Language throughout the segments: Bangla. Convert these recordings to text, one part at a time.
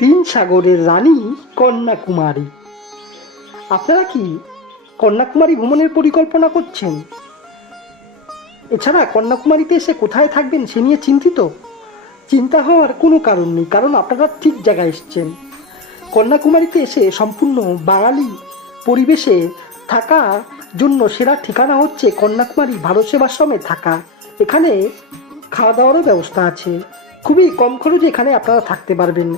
তিন সাগরের রানী কন্যাকুমারী। আপনারা কি কন্যাকুমারী ভ্রমণের পরিকল্পনা করছেন? এছাড়া কন্যাকুমারীতে এসে কোথায় থাকবেন সে নিয়ে চিন্তিত? চিন্তা হওয়ার কোনো কারণ নেই, কারণ আপনারা ঠিক জায়গায় এসছেন। কন্যাকুমারীতে এসে সম্পূর্ণ বাঙালি পরিবেশে থাকার জন্য সেরা ঠিকানা হচ্ছে কন্যাকুমারী ভারত সেবাশ্রমে থাকা। এখানে খাওয়া দাওয়ারও ব্যবস্থা আছে, খুবই কম খরচে এখানে আপনারা থাকতে পারবেন।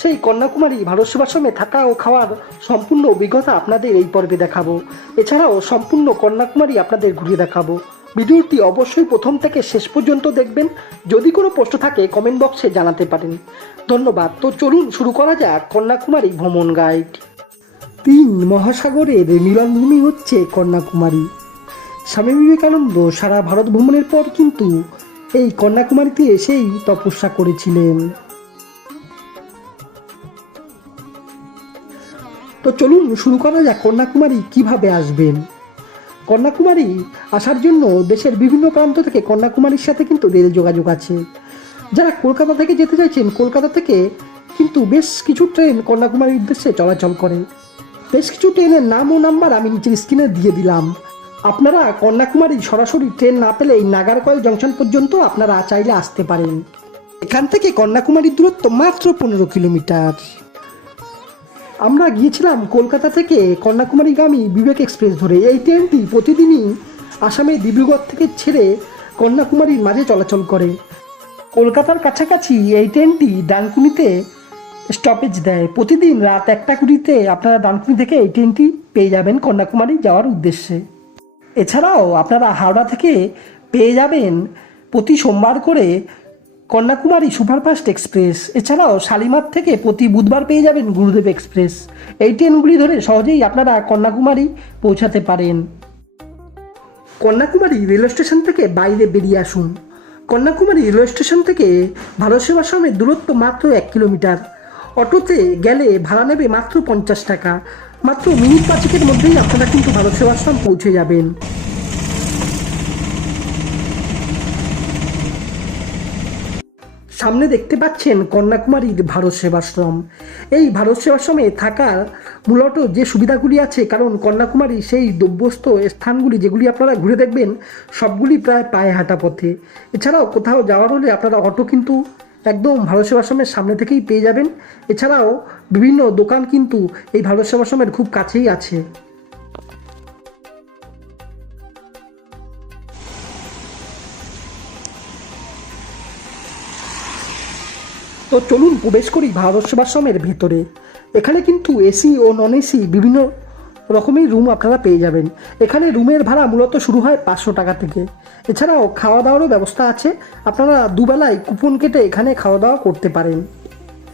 সেই কন্যাকুমারী ভারত সেবাশ্রমে থাকা ও খাওয়ার সম্পূর্ণ অভিজ্ঞতা আপনাদের এই পর্বে দেখাবো। এছাড়াও সম্পূর্ণ কন্যাকুমারী আপনাদের ঘুরিয়ে দেখাবো। ভিডিওটি অবশ্যই প্রথম থেকে শেষ পর্যন্ত দেখবেন। যদি কোনো প্রশ্ন থাকে কমেন্ট বক্সে জানাতে পারেন। ধন্যবাদ। তো চলুন শুরু করা যাক কন্যাকুমারী ভ্রমণ গাইড। তিন মহাসাগরের মিলনভূমি হচ্ছে কন্যাকুমারী। স্বামী বিবেকানন্দ সারা ভারত ভ্রমণের পর কিন্তু এই কন্যাকুমারীতে এসেই তপস্যা করেছিলেন। তো চলুন শুরু করা যাক কন্যাকুমারী কিভাবে আসবেন। কন্যাকুমারী আসার জন্য দেশের বিভিন্ন প্রান্ত থেকে কন্যাকুমারীর সাথে কিন্তু রেল যোগাযোগ আছে। যারা কলকাতা থেকে যেতে চাইছেন, কলকাতা থেকে কিন্তু বেশ কিছু ট্রেন কন্যাকুমারীর উদ্দেশ্যে চলাচল করে। বেশ কিছু ট্রেনের নাম ও নাম্বার আমি নিচের স্ক্রিনে দিয়ে দিলাম। আপনারা কন্যাকুমারী সরাসরি ট্রেন না পেলে এই নাগারকয়েল জংশন পর্যন্ত আপনারা চাইলে আসতে পারেন। এখান থেকে কন্যাকুমারীর দূরত্ব মাত্র 15 কিলোমিটার। আমরা গিয়েছিলাম কলকাতা থেকে কন্যাকুমারীগামী বিবেক এক্সপ্রেস ধরে। এই ট্রেনটি প্রতিদিনই আসামের ডিব্রুগড় থেকে ছেড়ে কন্যাকুমারীর মাঝে চলাচল করে। কলকাতার কাছাকাছি এই ট্রেনটি ডানকুনিতে স্টপেজ দেয়। প্রতিদিন রাত 1টা 20-তে আপনারা ডানকুনি থেকে এই ট্রেনটি পেয়ে যাবেন কন্যাকুমারী যাওয়ার উদ্দেশ্যে। এছাড়াও আপনারা হাওড়া থেকে পেয়ে যাবেন প্রতি সোমবার করে কন্যাকুমারী সুপারফাস্ট এক্সপ্রেস। এছাড়াও শালিমার থেকে প্রতি বুধবার পেয়ে যাবেন গুরুদেব এক্সপ্রেস। এই ট্রেনগুলি ধরে সহজেই আপনারা কন্যাকুমারী পৌঁছাতে পারেন। কন্যাকুমারী রেল স্টেশন থেকে বাইরে বেরিয়ে আসুন। কন্যাকুমারী রেল স্টেশন থেকে ভারত সেবাশ্রমের দূরত্ব মাত্র 1 কিলোমিটার। অটোতে গেলে ভাড়া নেবে মাত্র 50 টাকা। মাত্র মিনিট 5-এর মধ্যেই আপনারা কিন্তু ভারত সেবাশ্রম পৌঁছে যাবেন। সামনে দেখতে পাচ্ছেন কন্যাকুমারীর ভারত সেবাশ্রম। এই ভারত সেবাশ্রমে থাকার মূলত যে সুবিধাগুলি আছে, কারণ কন্যাকুমারী সেই গন্তব্যস্থ স্থানগুলি যেগুলি আপনারা ঘুরে দেখবেন সবগুলি প্রায় পায়ে হাঁটা পথে। এছাড়াও কোথাও যাওয়ার হলে আপনারা অটো কিন্তু একদম ভারত সেবাশ্রমের সামনে থেকেই পেয়ে যাবেন। এছাড়াও বিভিন্ন দোকান কিন্তু এই ভারত সেবাশ্রমের খুব কাছেই আছে। তো চলুন প্রবেশ করি ভারত সেবাশ্রমের ভিতরে। এখানে কিন্তু এসি ও নন এসি বিভিন্ন রকমের রুম আপনারা পেয়ে যাবেন। এখানে রুমের ভাড়া মূলত শুরু হয় 500 টাকা থেকে। এছাড়াও খাওয়া দাওয়ারও ব্যবস্থা আছে। আপনারা দুবেলায় কুপন কেটে এখানে খাওয়া দাওয়া করতে পারেন।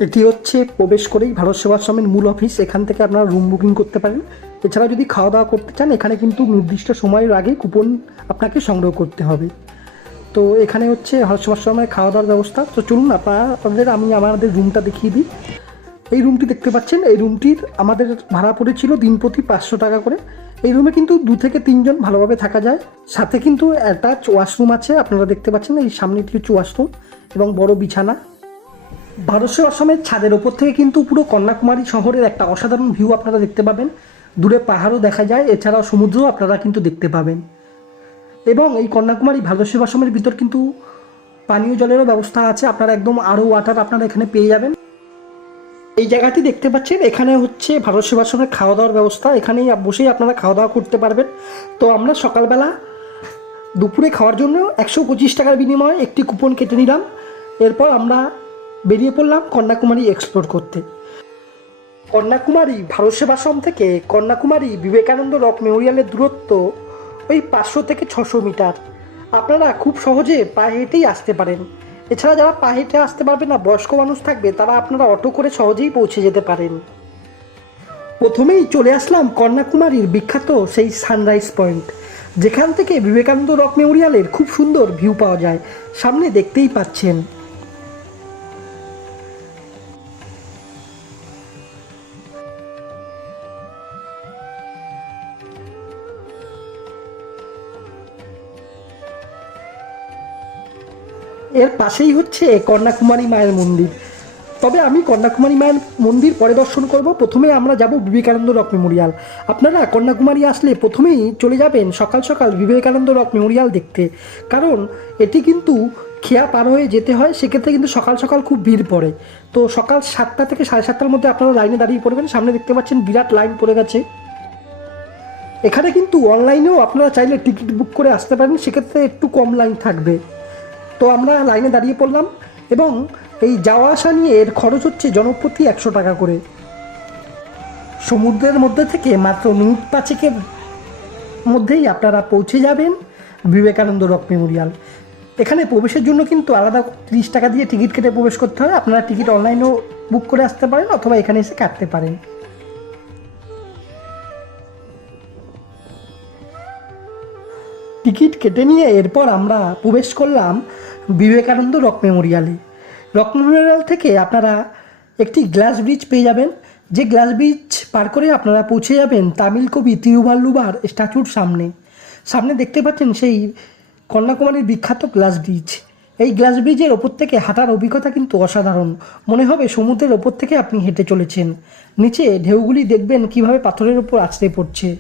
এটি হচ্ছে প্রবেশ করেই ভারত সেবাশ্রমের মূল অফিস। এখান থেকে আপনারা রুম বুকিং করতে পারেন। এছাড়া যদি খাওয়া দাওয়া করতে চান, এখানে কিন্তু নির্দিষ্ট সময়ের আগে কুপন আপনাকে সংগ্রহ করতে হবে। তো এখানে হচ্ছে ভারত সেবাশ্রমের খাওয়া দাওয়ার ব্যবস্থা। তো চলুন আমি আমাদের রুমটা দেখিয়ে দিই। এই রুমটি দেখতে পাচ্ছেন, এই রুমটির আমাদের ভাড়া পড়েছিল দিন প্রতি 500 টাকা করে। এই রুমে কিন্তু 2 থেকে 3 জন ভালোভাবে থাকা যায়। সাথে কিন্তু অ্যাটাচ ওয়াশরুম আছে। আপনারা দেখতে পাচ্ছেন এই সামনেটি হচ্ছে ওয়াশরুম এবং বড় বিছানা। ভারত সেবাশ্রমের ছাদের ওপর থেকে কিন্তু পুরো কন্যাকুমারী শহরের একটা অসাধারণ ভিউ আপনারা দেখতে পাবেন। দূরে পাহাড়ও দেখা যায়, এছাড়াও সমুদ্রও আপনারা কিন্তু দেখতে পাবেন। এবং এই কন্যাকুমারী ভারত সেবাশ্রমের ভিতর কিন্তু পানীয় জলেরও ব্যবস্থা আছে। আপনারা একদম আরও ওয়াটার আপনারা এখানে পেয়ে যাবেন। এই জায়গাটি দেখতে পাচ্ছেন, এখানে হচ্ছে ভারত সেবাশ্রমের খাওয়া দাওয়ার ব্যবস্থা। এখানেই বসেই আপনারা খাওয়া দাওয়া করতে পারবেন। তো আমরা সকালবেলা দুপুরে খাওয়ার জন্য 125 টাকার বিনিময়ে একটি কুপন কেটে নিলাম। এরপর আমরা বেরিয়ে পড়লাম কন্যাকুমারী এক্সপ্লোর করতে। কন্যাকুমারী ভারত সেবাশ্রম থেকে কন্যাকুমারী বিবেকানন্দ রক মেমোরিয়ালের দূরত্ব ওই 500 থেকে 600 মিটার। আপনারা খুব সহজে পায়ে হেঁটেই আসতে পারেন। এছাড়া যারা পায়ে হেঁটে আসতে পারবে না, বয়স্ক মানুষ থাকবে, তারা আপনারা অটো করে সহজেই পৌঁছে যেতে পারেন। প্রথমেই চলে আসলাম কন্যাকুমারীর বিখ্যাত সেই সানরাইজ পয়েন্ট, যেখান থেকে বিবেকানন্দ রক মেমোরিয়ালের খুব সুন্দর ভিউ পাওয়া যায়। সামনে দেখতেই পাচ্ছেন। এর পাশেই হচ্ছে কন্যাকুমারী মায়ের মন্দির। তবে আমি কন্যাকুমারী মায়ের মন্দির পরে দর্শন করব। প্রথমে আমরা যাব বিবেকানন্দ রক মেমোরিয়াল। আপনারা কন্যাকুমারী আসলে প্রথমেই চলে যাবেন সকাল সকাল বিবেকানন্দ রক মেমোরিয়াল দেখতে, কারণ এটি কিন্তু খেয়া পার হয়ে যেতে হয়, সেক্ষেত্রে কিন্তু সকাল সকাল খুব ভিড় পড়ে। তো সকাল 7টা থেকে 7:30টার মধ্যে আপনারা লাইনে দাঁড়িয়ে পড়বেন। সামনে দেখতে পাচ্ছেন বিরাট লাইন পড়ে গেছে। এখানে কিন্তু অনলাইনেও আপনারা চাইলে টিকিট বুক করে আসতে পারেন, সেক্ষেত্রে একটু কম লাইন থাকবে। তো আমরা লাইনে দাঁড়িয়ে পড়লাম এবং এই যাওয়া আসা নিয়ে এর খরচ হচ্ছে জনপ্রতি 100 টাকা করে। সমুদ্রের মধ্যে থেকে মাত্র মিনিট 5-এর মধ্যেই আপনারা পৌঁছে যাবেন বিবেকানন্দ রক মেমোরিয়াল। এখানে প্রবেশের জন্য কিন্তু আলাদা 30 টাকা দিয়ে টিকিট কেটে প্রবেশ করতে হয়। আপনারা টিকিট অনলাইনেও বুক করে আসতে পারেন অথবা এখানে এসে কাটতে পারেন। টিকিট কেটে নিয়ে এরপর আমরা প্রবেশ করলাম বিবেকানন্দ রক মেমোরিয়ালে। রক মেমোরিয়াল থেকে আপনারা একটি গ্লাস ব্রিজ পেয়ে যাবেন, যে গ্লাস ব্রিজ পার করে আপনারা পৌঁছে যাবেন তামিল কবি তিরুভাল্লুভার স্ট্যাচুর সামনে। সামনে দেখতে পাচ্ছেন সেই কন্যাকুমারীর বিখ্যাত গ্লাস ব্রিজ। এই গ্লাস ব্রিজের ওপর থেকে হাঁটার অভিজ্ঞতা কিন্তু অসাধারণ, মনে হবে সমুদ্রের ওপর থেকে আপনি হেঁটে চলেছেন। নিচে ঢেউগুলি দেখবেন কিভাবে পাথরের ওপর আছড়ে পড়ছে।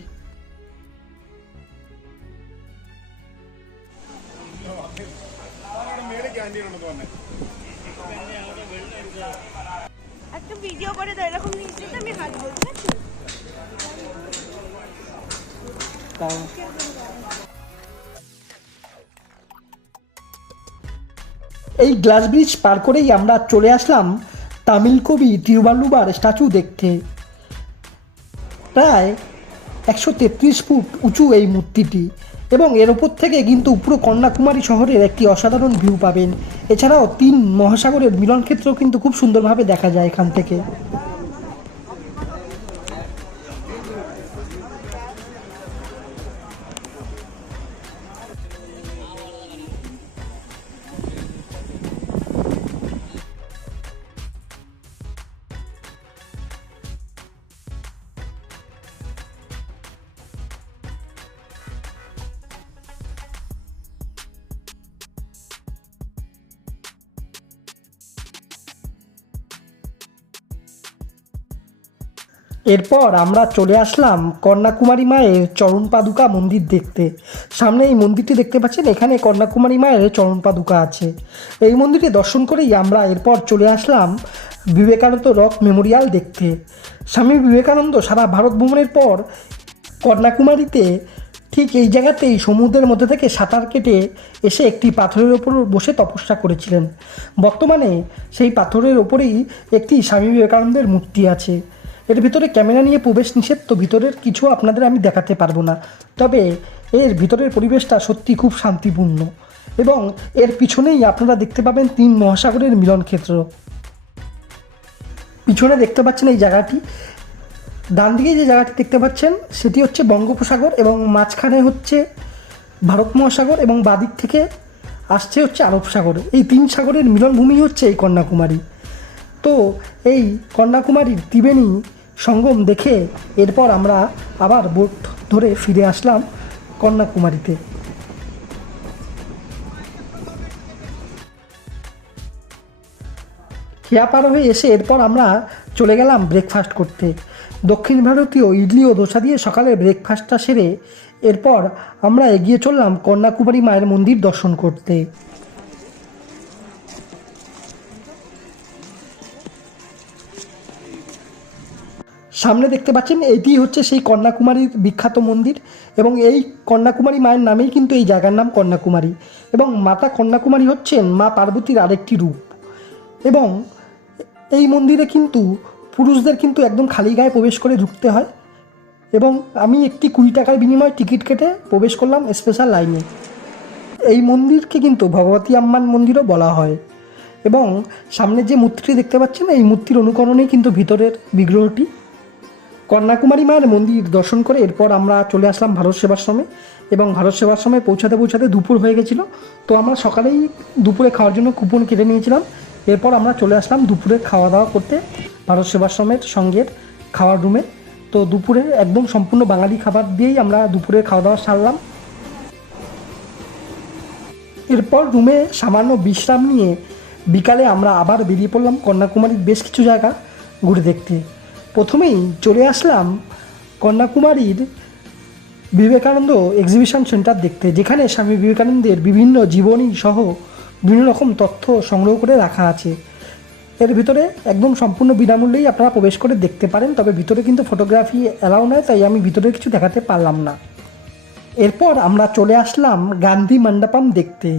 একটা ভিডিও করে দাও, এরকম নিশ্চিত আমি হাঁটবো, ঠিক আছে? এই গ্লাস ব্রিজ পার করেই আমরা চলে আসলাম তামিল কবি তিরুভাল্লুভার স্ট্যাচু দেখতে। প্রায় 133 ফুট উঁচু এই মূর্তিটি, এবং এর ওপর থেকে কিন্তু পুরো কন্যাকুমারী শহরের একটি অসাধারণ ভিউ পাবেন। এছাড়াও 3 মহাসাগরের মিলনক্ষেত্র কিন্তু খুব সুন্দরভাবে দেখা যায় এখান থেকে। এরপর আমরা চলে আসলাম কন্যাকুমারী মায়ের চরণ পাদুকা মন্দির দেখতে। সামনে এই মন্দিরটি দেখতে পাচ্ছেন, এখানে কন্যাকুমারী মায়ের চরণ পাদুকা আছে। এই মন্দিরটি দর্শন করেই আমরা এরপর চলে আসলাম বিবেকানন্দ রক মেমোরিয়াল দেখতে। স্বামী বিবেকানন্দ সারা ভারত ভ্রমণের পর কন্যাকুমারীতে ঠিক এই জায়গাতেই সমুদ্রের মধ্যে থেকে সাঁতার কেটে এসে একটি পাথরের ওপর বসে তপস্যা করেছিলেন। বর্তমানে সেই পাথরের ওপরেই একটি স্বামী বিবেকানন্দের মূর্তি আছে। এর ভিতরে ক্যামেরা নিয়ে প্রবেশ নিষেধ, তো ভিতরের কিছু আপনাদের আমি দেখাতে পারবো না। তবে এর ভিতরের পরিবেশটা সত্যি খুব শান্তিপূর্ণ, এবং এর পিছনেই আপনারা দেখতে পাবেন 3 মহাসাগরের মিলনক্ষেত্র। পিছনে দেখতে পাচ্ছেন এই জায়গাটি, ডান দিকে যে জায়গাটি দেখতে পাচ্ছেন সেটি হচ্ছে বঙ্গোপসাগর, এবং মাঝখানে হচ্ছে ভারত মহাসাগর, এবং বাদিক থেকে আসছে হচ্ছে আরব সাগর। এই 3 সাগরের মিলনভূমি হচ্ছে এই কন্যাকুমারী। তো এই কন্যাকুমারীর ত্রিবেণী সঙ্গম দেখে এরপর আমরা আবার বোট ধরে ফিরে আসলাম কন্যাকুমারীতে। খেয়া পার হয়ে এসে এরপর আমরা চলে গেলাম ব্রেকফাস্ট করতে। দক্ষিণ ভারতীয় ইডলি ও দোসা দিয়ে সকালের ব্রেকফাস্টটা সেরে এরপর আমরা এগিয়ে চললাম কন্যাকুমারী মায়ের মন্দির দর্শন করতে। সামনে দেখতে পাচ্ছেন এটি হচ্ছে সেই কন্যাকুমারীর বিখ্যাত মন্দির, এবং এই কন্যাকুমারী মায়ের নামেই কিন্তু এই জায়গার নাম কন্যাকুমারী। এবং মাতা কন্যাকুমারী হচ্ছেন মা পার্বতীর আরেকটি রূপ। এবং এই মন্দিরে কিন্তু পুরুষদের কিন্তু একদম খালি গায়ে প্রবেশ করে ঢুকতে হয়, এবং আমি একটি 20 টাকার বিনিময়ে টিকিট কেটে প্রবেশ করলাম স্পেশাল লাইনে। এই মন্দিরকে কিন্তু ভগবতী আম্মান মন্দিরও বলা হয়, এবং সামনে যে মূর্তিটি দেখতে পাচ্ছেন এই মূর্তির অনুকরণেই কিন্তু ভিতরের বিগ্রহটি। কন্যাকুমারী মায়ের মন্দির দর্শন করে এরপর আমরা চলে আসলাম ভারত সেবাশ্রমে, এবং ভারত সেবাশ্রমে পৌঁছাতে পৌঁছাতে দুপুর হয়ে গেছিলো। তো আমরা সকালেই দুপুরে খাওয়ার জন্য কুপন কেটে নিয়েছিলাম। এরপর আমরা চলে আসলাম দুপুরে খাওয়া দাওয়া করতে ভারত সেবাশ্রমের সঙ্গের খাওয়ার রুমে। তো দুপুরে একদম সম্পূর্ণ বাঙালি খাবার দিয়েই আমরা দুপুরে খাওয়া দাওয়া সারলাম। এরপর রুমে সামান্য বিশ্রাম নিয়ে বিকালে আমরা আবার বেরিয়ে পড়লাম কন্যাকুমারীর বেশ কিছু জায়গা ঘুরে দেখতে। প্রথমেই চলে আসলাম কন্যাকুমারীর বিবেকানন্দ এক্সিবিশন সেন্টার দেখতে, যেখানে স্বামী বিবেকানন্দের বিভিন্ন জীবনী সহ বিভিন্ন রকম তথ্য সংগ্রহ করে রাখা আছে। এর ভিতরে একদম সম্পূর্ণ বিনামূল্যেই আপনারা প্রবেশ করে দেখতে পারেন, তবে ভিতরে কিন্তু ফটোগ্রাফি অ্যালাউ নয়, তাই আমি ভিতরে কিছু দেখাতে পারলাম না। এরপর আমরা চলে আসলাম গান্ধী মণ্ডপম দেখতে।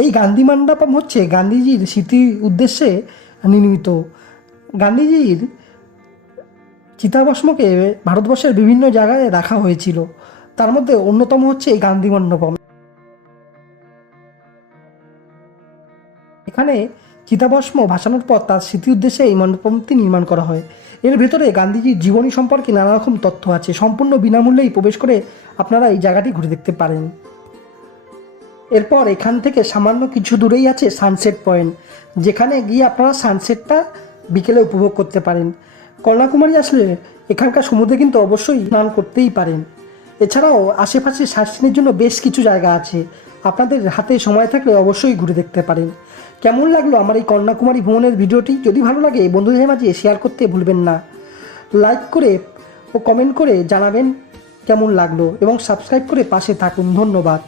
এই গান্ধী মণ্ডপম হচ্ছে গান্ধীজির স্মৃতি উদ্দেশ্যে নির্মিত। গান্ধীজির চিতাভস্মকে ভারতবর্ষের বিভিন্ন জায়গায় রাখা হয়েছিল, তার মধ্যে অন্যতম হচ্ছে এই গান্ধী মণ্ডপম। এখানে চিতাভস্ম ভাসানোর পর তার স্মৃতি উদ্দেশ্যে এই মণ্ডপটি নির্মাণ করা হয়। এর ভেতরে গান্ধীজির জীবনী সম্পর্কে নানা রকম তথ্য আছে। সম্পূর্ণ বিনামূল্যেই প্রবেশ করে আপনারা এই জায়গাটি ঘুরে দেখতে পারেন। এরপর এখান থেকে সামান্য কিছু দূরেই আছে সানসেট পয়েন্ট, যেখানে গিয়ে আপনারা সানসেটটা বিকেলে উপভোগ করতে পারেন। কন্যাকুমারী আসলে এখানকার সমুদ্রে কিন্তু অবশ্যই স্নান করতেই পারেন। এছাড়াও আশেপাশে সার্চিংয়ের জন্য বেশ কিছু জায়গা আছে, আপনাদের হাতে সময় থাকলে অবশ্যই ঘুরে দেখতে পারেন। কেমন লাগলো আমার এই কন্যাকুমারী ভ্রমণের ভিডিওটি? যদি ভালো লাগে বন্ধুদের মাঝে শেয়ার করতে ভুলবেন না। লাইক করে ও কমেন্ট করে জানাবেন কেমন লাগলো এবং সাবস্ক্রাইব করে পাশে থাকুন। ধন্যবাদ।